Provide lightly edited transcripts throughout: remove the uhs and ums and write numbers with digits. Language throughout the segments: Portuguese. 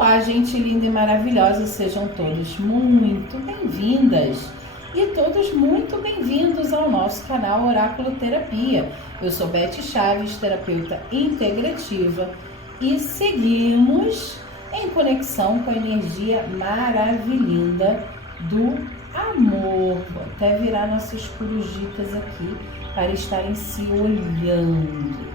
Olá, gente linda e maravilhosa, sejam todas muito bem-vindas e todos muito bem-vindos ao nosso canal Oráculo Terapia. Eu sou Beth Chaves, terapeuta integrativa, e seguimos em conexão com a energia maravilhosa do amor. Vou até virar nossas corujitas aqui para estarem se olhando.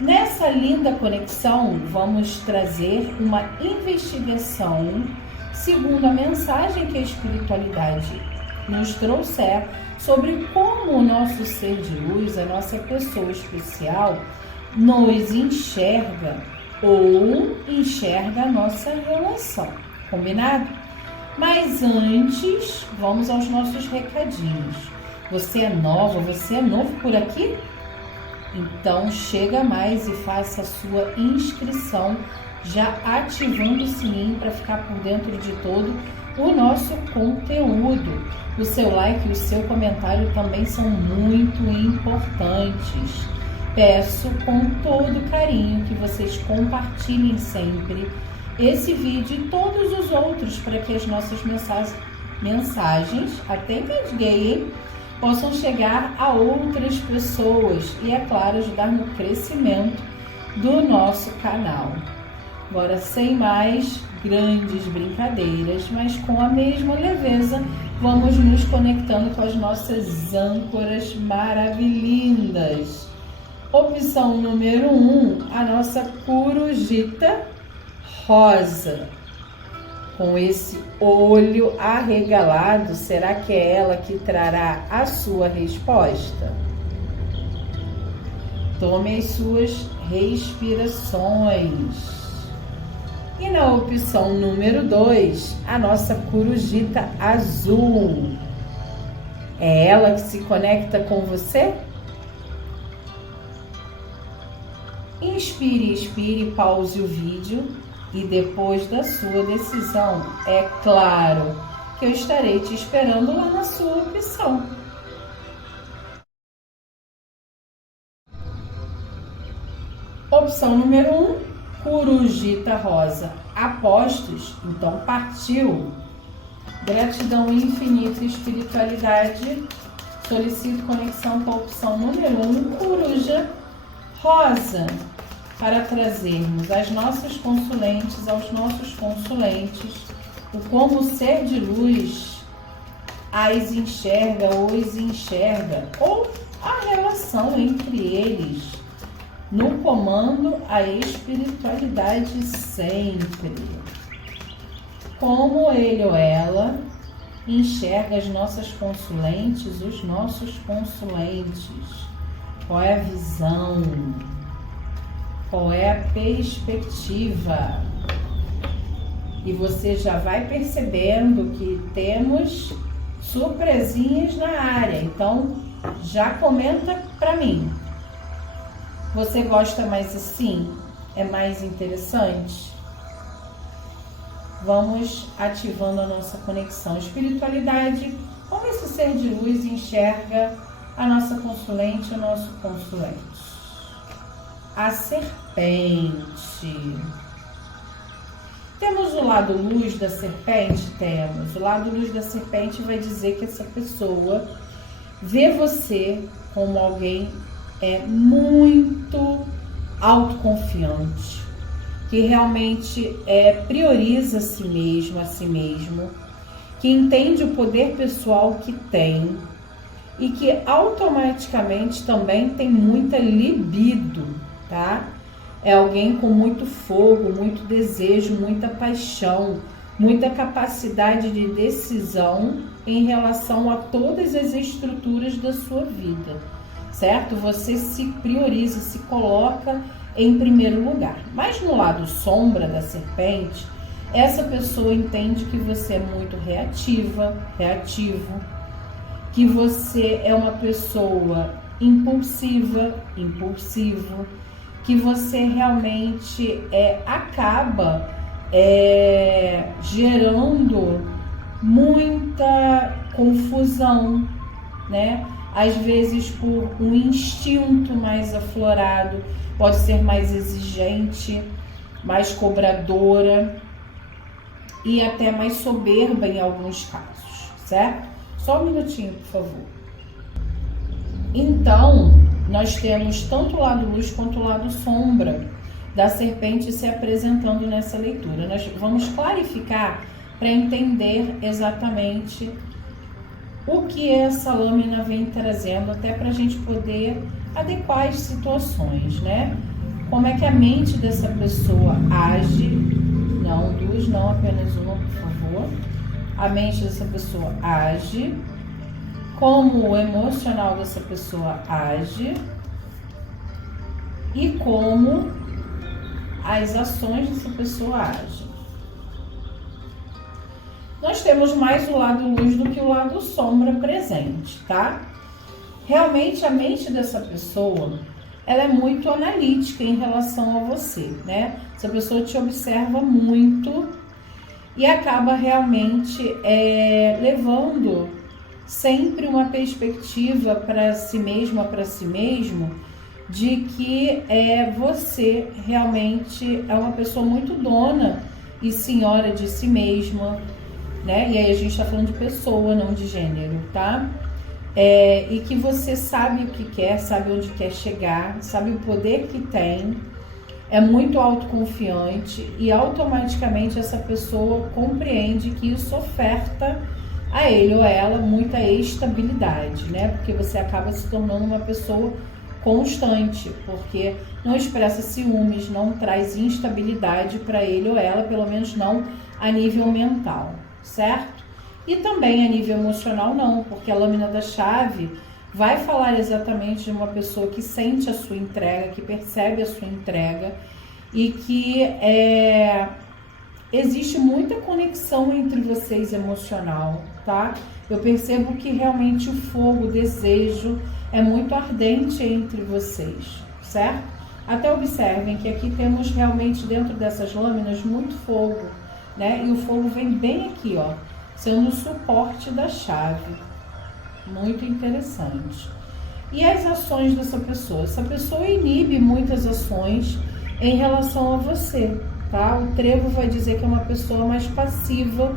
Nessa linda conexão, vamos trazer uma investigação segundo a mensagem que a espiritualidade nos trouxer sobre como o nosso ser de luz, a nossa pessoa especial, nos enxerga ou enxerga a nossa relação. Combinado? Mas antes, vamos aos nossos recadinhos. Você é nova, você é novo por aqui? Então chega mais e faça a sua inscrição, já ativando o sininho para ficar por dentro de todo o nosso conteúdo. O seu like e o seu comentário também são muito importantes. Peço com todo carinho que vocês compartilhem sempre esse vídeo e todos os outros para que as nossas mensagens, até engasguei, hein? Possam chegar a outras pessoas e, é claro, ajudar no crescimento do nosso canal. Agora, sem mais grandes brincadeiras, mas com a mesma leveza, vamos nos conectando com as nossas âncoras maravilhindas. Opção número 1, a nossa corujita rosa. Com esse olho arregalado, será que é ela que trará a sua resposta? Tome as suas respirações. E na opção número 2, a nossa corujita azul. É ela que se conecta com você? Inspire, expire, pause o vídeo. E depois da sua decisão, é claro que eu estarei te esperando lá na sua opção. Opção número 1, corujita rosa. Apostos? Então partiu. Gratidão infinita e espiritualidade. Solicito conexão com a opção número 1, coruja rosa, para trazermos às nossas consulentes, aos nossos consulentes, o como o ser de luz as enxerga, os enxerga, ou a relação entre eles. No comando, a espiritualidade sempre. Como ele ou ela enxerga as nossas consulentes, os nossos consulentes. Qual é a visão? Qual é a perspectiva? E você já vai percebendo que temos surpresinhas na área. Então, já comenta para mim. Você gosta mais assim? É mais interessante? Vamos ativando a nossa conexão. Espiritualidade, como esse ser de luz enxerga a nossa consulente, o nosso consulente? A serpente. Temos o lado luz da serpente? Temos. O lado luz da serpente vai dizer que essa pessoa vê você como alguém muito autoconfiante, que realmente prioriza a si mesmo, que entende o poder pessoal que tem e que automaticamente também tem muita libido. Tá? É alguém com muito fogo, muito desejo, muita paixão, muita capacidade de decisão em relação a todas as estruturas da sua vida, certo? Você se prioriza, se coloca em primeiro lugar. Mas no lado sombra da serpente, essa pessoa entende que você é muito reativo, que você é uma pessoa impulsivo, que você realmente acaba gerando muita confusão, né? Às vezes por um instinto mais aflorado, pode ser mais exigente, mais cobradora e até mais soberba em alguns casos, certo? Só um minutinho, por favor. Então, nós temos tanto o lado luz quanto o lado sombra da serpente se apresentando nessa leitura. Nós vamos clarificar para entender exatamente o que essa lâmina vem trazendo, até para a gente poder adequar as situações, né? Como é que a mente dessa pessoa age, não duas, não apenas uma, por favor. A mente dessa pessoa age, como o emocional dessa pessoa age e como as ações dessa pessoa agem. Nós temos mais o lado luz do que o lado sombra presente, tá? Realmente a mente dessa pessoa, ela é muito analítica em relação a você, né? Essa pessoa te observa muito e acaba realmente levando sempre uma perspectiva para si mesma, para si mesmo, de que você realmente é uma pessoa muito dona e senhora de si mesma, né? E aí a gente está falando de pessoa, não de gênero, tá? E que você sabe o que quer, sabe onde quer chegar, sabe o poder que tem, é muito autoconfiante e automaticamente essa pessoa compreende que isso oferta a ele ou a ela muita estabilidade, né? Porque você acaba se tornando uma pessoa constante, porque não expressa ciúmes, não traz instabilidade para ele ou ela, pelo menos não a nível mental, certo? E também a nível emocional não, porque a lâmina da chave vai falar exatamente de uma pessoa que sente a sua entrega, que percebe a sua entrega e que existe muita conexão entre vocês emocional, tá? Eu percebo que realmente o fogo, o desejo é muito ardente entre vocês, certo? Até observem que aqui temos realmente dentro dessas lâminas muito fogo, né? E o fogo vem bem aqui, ó, sendo o suporte da chave. Muito interessante. E as ações dessa pessoa? Essa pessoa inibe muitas ações em relação a você, tá? O trevo vai dizer que é uma pessoa mais passiva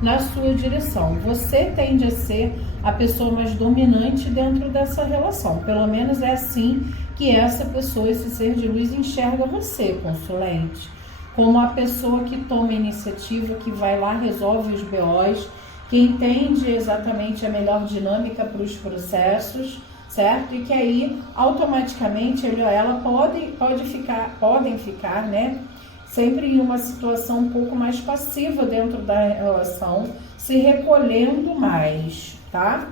na sua direção. Você tende a ser a pessoa mais dominante dentro dessa relação. Pelo menos é assim que essa pessoa, esse ser de luz, enxerga você, consulente, como a pessoa que toma a iniciativa, que vai lá, resolve os BOs, que entende exatamente a melhor dinâmica para os processos, certo? E que aí, automaticamente, ele ou ela podem ficar, né, sempre em uma situação um pouco mais passiva dentro da relação, se recolhendo mais, tá?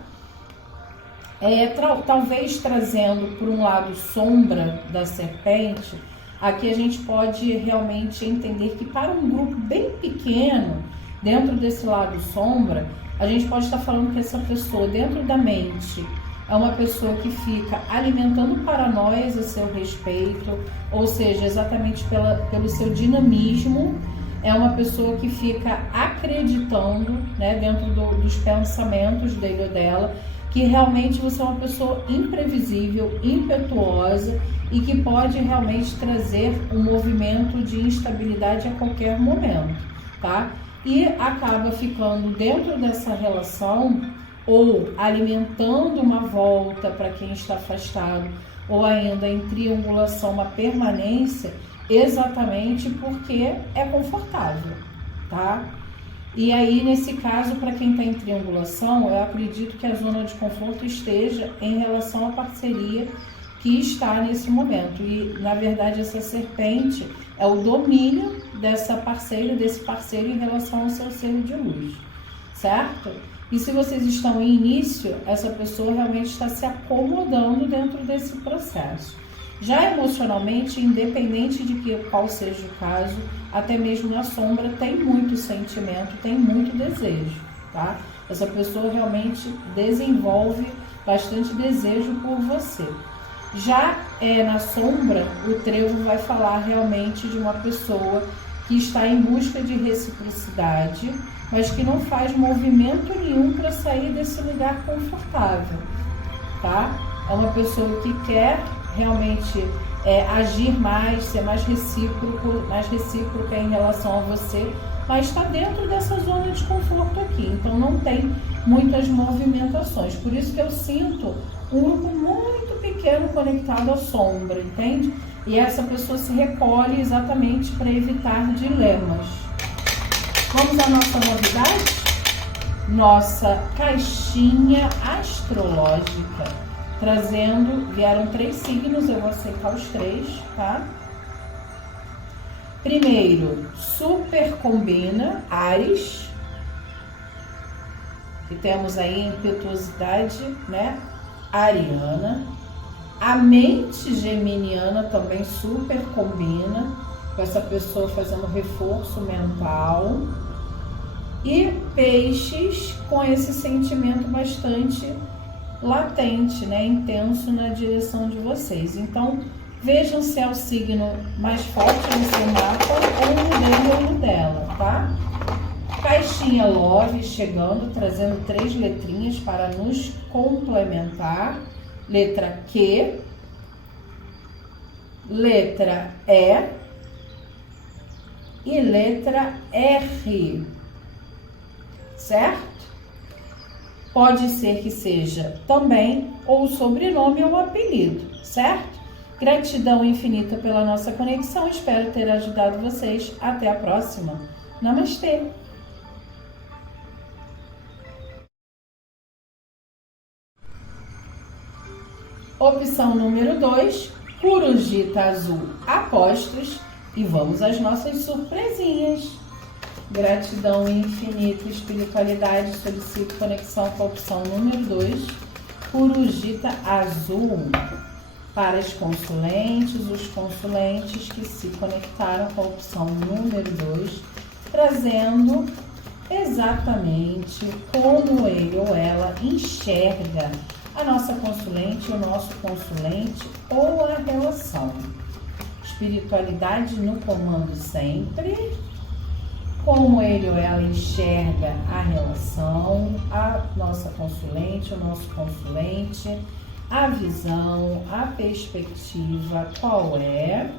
Talvez trazendo por um lado sombra da serpente, aqui a gente pode realmente entender que para um grupo bem pequeno, dentro desse lado sombra, a gente pode estar falando que essa pessoa dentro da mente é uma pessoa que fica alimentando paranoias a seu respeito, ou seja, exatamente pelo seu dinamismo, é uma pessoa que fica acreditando, né, dentro dos pensamentos dele ou dela, que realmente você é uma pessoa imprevisível, impetuosa e que pode realmente trazer um movimento de instabilidade a qualquer momento, tá? E acaba ficando dentro dessa relação ou alimentando uma volta para quem está afastado, ou ainda em triangulação, uma permanência, exatamente porque é confortável, tá? E aí, nesse caso, para quem está em triangulação, eu acredito que a zona de conforto esteja em relação à parceria que está nesse momento. E, na verdade, essa serpente é o domínio dessa parceira, desse parceiro em relação ao seu ser de luz, certo? E se vocês estão em início, essa pessoa realmente está se acomodando dentro desse processo. Já emocionalmente, independente de qual seja o caso, até mesmo na sombra, tem muito sentimento, tem muito desejo, tá? Essa pessoa realmente desenvolve bastante desejo por você. Já na sombra, o trevo vai falar realmente de uma pessoa que está em busca de reciprocidade, mas que não faz movimento nenhum para sair desse lugar confortável, tá? É uma pessoa que quer realmente agir mais, ser mais recíproca em relação a você, mas está dentro dessa zona de conforto aqui, então não tem muitas movimentações. Por isso que eu sinto um grupo muito pequeno conectado à sombra, entende? E essa pessoa se recolhe exatamente para evitar dilemas. Vamos à nossa novidade? Nossa caixinha astrológica, vieram 3 signos, eu vou aceitar os 3, tá? Primeiro, super combina, Áries, que temos aí impetuosidade, né, ariana. A mente geminiana também super combina, com essa pessoa fazendo reforço mental. E peixes com esse sentimento bastante latente, né, intenso na direção de vocês. Então, vejam se é o signo mais forte no seu mapa, ou no dele ou no dela, tá? Caixinha Love chegando, trazendo 3 letrinhas para nos complementar. Letra Q, letra E e letra R, certo? Pode ser que seja também ou sobrenome ou apelido, certo? Gratidão infinita pela nossa conexão, espero ter ajudado vocês. Até a próxima. Namastê! Opção número 2, Corujita Azul Apostos, e vamos às nossas surpresinhas. Gratidão infinita, espiritualidade, solicito conexão com a opção número 2, Corujita Azul, para as consulentes, os consulentes que se conectaram com a opção número 2, trazendo exatamente como ele ou ela enxerga a nossa consulente, o nosso consulente ou a relação. Espiritualidade no comando sempre, como ele ou ela enxerga a relação, a nossa consulente, o nosso consulente, a visão, a perspectiva, qual é.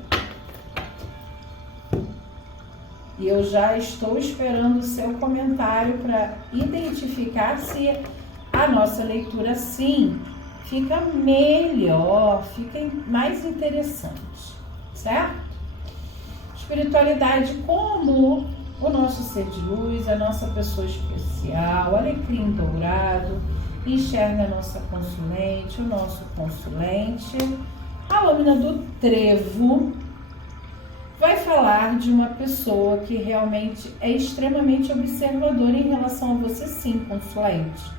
E eu já estou esperando o seu comentário para identificar se a nossa leitura, sim, fica melhor, fica mais interessante, certo? Espiritualidade como o nosso ser de luz, a nossa pessoa especial, o alecrim dourado, enxerga a nossa consulente, o nosso consulente. A lâmina do trevo vai falar de uma pessoa que realmente é extremamente observadora em relação a você, sim, consulente.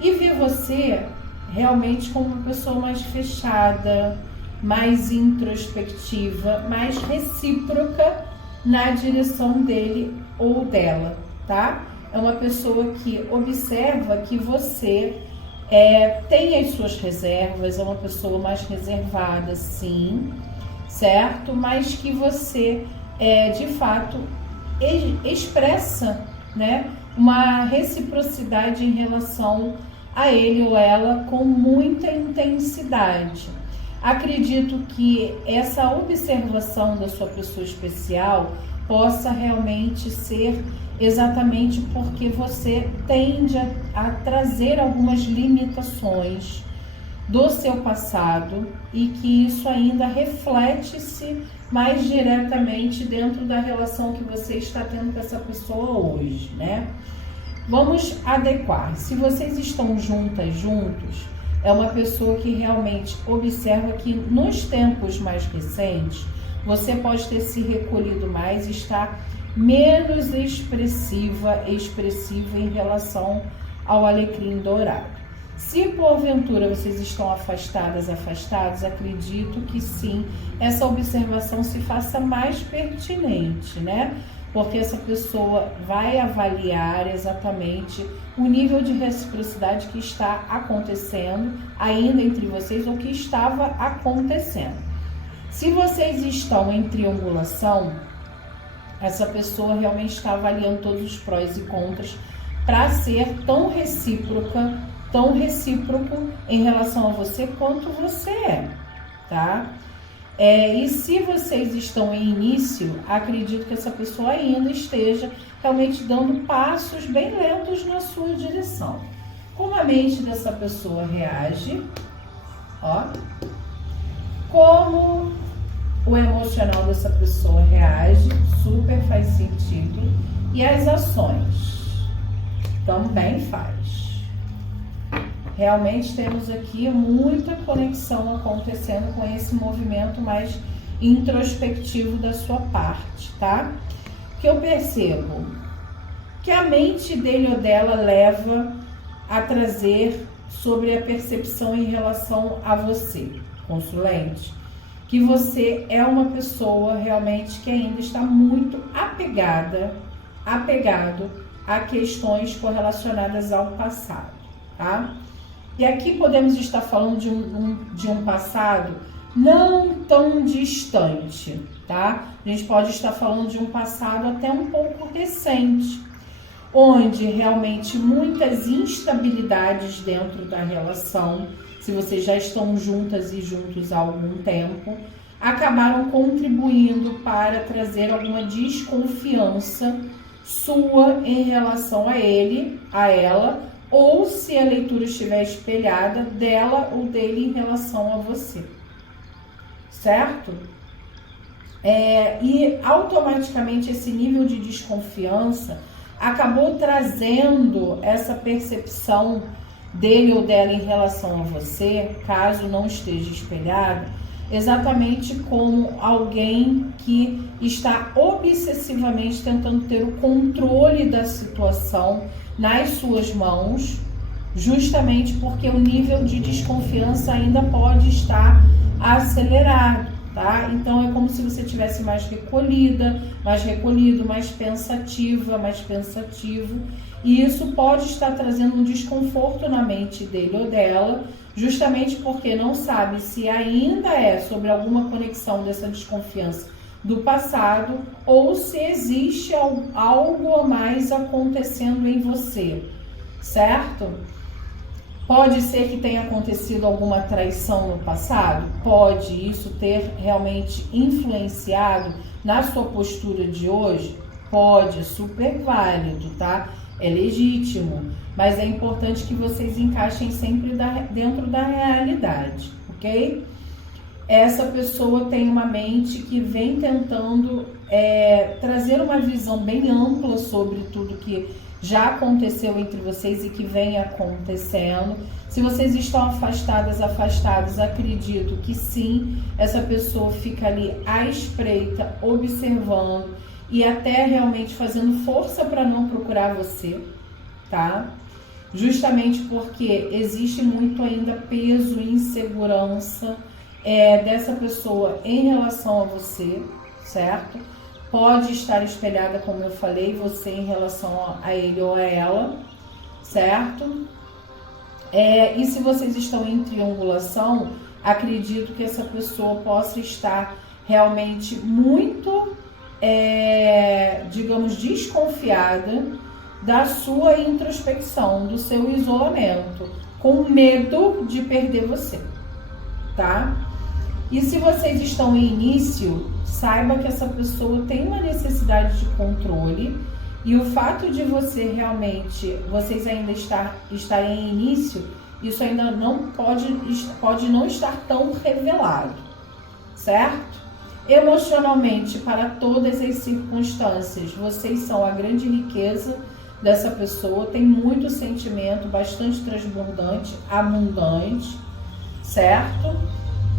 E ver você realmente como uma pessoa mais fechada, mais introspectiva, mais recíproca na direção dele ou dela, tá? É uma pessoa que observa que você tem as suas reservas, é uma pessoa mais reservada, sim, certo? Mas que você, de fato, expressa, né, uma reciprocidade em relação a ele ou ela com muita intensidade. Acredito que essa observação da sua pessoa especial possa realmente ser exatamente porque você tende a trazer algumas limitações do seu passado e que isso ainda reflete-se mais diretamente dentro da relação que você está tendo com essa pessoa hoje, né? Vamos adequar. Se vocês estão juntas, juntos, é uma pessoa que realmente observa que nos tempos mais recentes, você pode ter se recolhido mais e estar menos expressivo em relação ao alecrim dourado. Se porventura vocês estão afastados, acredito que sim, essa observação se faça mais pertinente, né? Porque essa pessoa vai avaliar exatamente o nível de reciprocidade que está acontecendo ainda entre vocês ou que estava acontecendo. Se vocês estão em triangulação, essa pessoa realmente está avaliando todos os prós e contras para ser tão recíproco em relação a você quanto você é, tá? E se vocês estão em início, acredito que essa pessoa ainda esteja realmente dando passos bem lentos na sua direção. Como a mente dessa pessoa reage, ó, como o emocional dessa pessoa reage, super faz sentido, e as ações também faz. Realmente temos aqui muita conexão acontecendo com esse movimento mais introspectivo da sua parte, tá? Que eu percebo que a mente dele ou dela leva a trazer sobre a percepção em relação a você, consulente, que você é uma pessoa realmente que ainda está muito apegado a questões correlacionadas ao passado, tá? E aqui podemos estar falando de um passado não tão distante, tá? A gente pode estar falando de um passado até um pouco recente, onde realmente muitas instabilidades dentro da relação, se vocês já estão juntas e juntos há algum tempo, acabaram contribuindo para trazer alguma desconfiança sua em relação a ele, a ela, ou se a leitura estiver espelhada dela ou dele em relação a você, certo? E automaticamente esse nível de desconfiança acabou trazendo essa percepção dele ou dela em relação a você, caso não esteja espelhado, exatamente como alguém que está obsessivamente tentando ter o controle da situação nas suas mãos, justamente porque o nível de desconfiança ainda pode estar acelerado, tá? Então é como se você tivesse mais recolhida, mais recolhido, mais pensativa, mais pensativo, e isso pode estar trazendo um desconforto na mente dele ou dela, justamente porque não sabe se ainda é sobre alguma conexão dessa desconfiança do passado ou se existe algo a mais acontecendo em você, certo? Pode ser que tenha acontecido alguma traição no passado? Pode isso ter realmente influenciado na sua postura de hoje? Pode, é super válido, tá? É legítimo, mas é importante que vocês encaixem sempre dentro da realidade, ok? Essa pessoa tem uma mente que vem tentando trazer uma visão bem ampla sobre tudo que já aconteceu entre vocês e que vem acontecendo. Se vocês estão afastados, acredito que sim, essa pessoa fica ali à espreita, observando e até realmente fazendo força para não procurar você, tá? Justamente porque existe muito ainda peso e insegurança dessa pessoa em relação a você, certo? Pode estar espelhada, como eu falei, você em relação a ele ou a ela, certo? E se vocês estão em triangulação, acredito que essa pessoa possa estar realmente muito, digamos, desconfiada da sua introspecção, do seu isolamento, com medo de perder você, tá? E se vocês estão em início, saiba que essa pessoa tem uma necessidade de controle e o fato de vocês ainda estarem em início, isso ainda não pode não estar tão revelado, certo? Emocionalmente, para todas as circunstâncias, vocês são a grande riqueza dessa pessoa, tem muito sentimento, bastante transbordante, abundante, certo?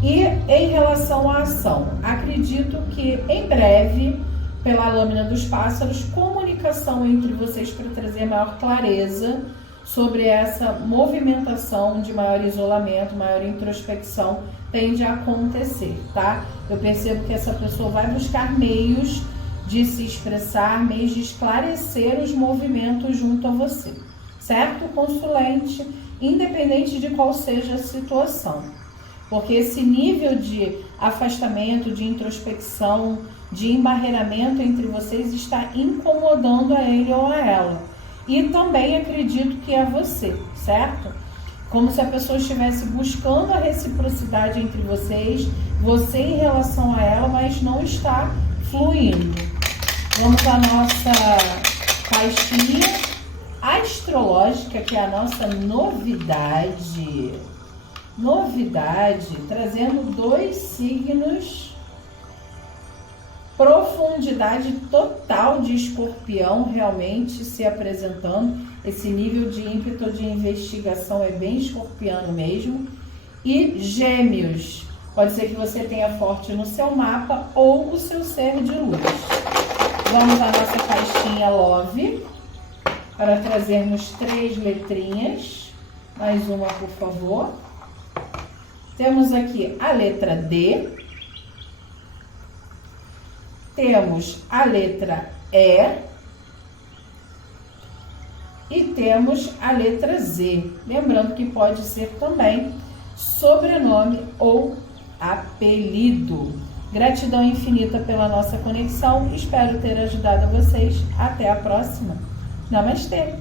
E em relação à ação, acredito que em breve, pela lâmina dos pássaros, comunicação entre vocês para trazer maior clareza sobre essa movimentação de maior isolamento, maior introspecção, tende a acontecer, tá? Eu percebo que essa pessoa vai buscar meios de se expressar, meios de esclarecer os movimentos junto a você, certo, consulente? Independente de qual seja a situação. Porque esse nível de afastamento, de introspecção, de embarreiramento entre vocês está incomodando a ele ou a ela. E também acredito que é você, certo? como se a pessoa estivesse buscando a reciprocidade entre vocês, você em relação a ela, mas não está fluindo. Vamos à nossa caixinha astrológica, que é a nossa novidade. Novidade, trazendo 2 signos, profundidade total de Escorpião realmente se apresentando. Esse nível de ímpeto de investigação é bem escorpiano mesmo. E Gêmeos, pode ser que você tenha forte no seu mapa ou o seu ser de luz. Vamos à nossa caixinha Love, para trazermos 3 letrinhas. Mais uma, por favor. Temos aqui a letra D. Temos a letra E. E temos a letra Z. Lembrando que pode ser também sobrenome ou apelido. Gratidão infinita pela nossa conexão. Espero ter ajudado vocês. Até a próxima. Namastê!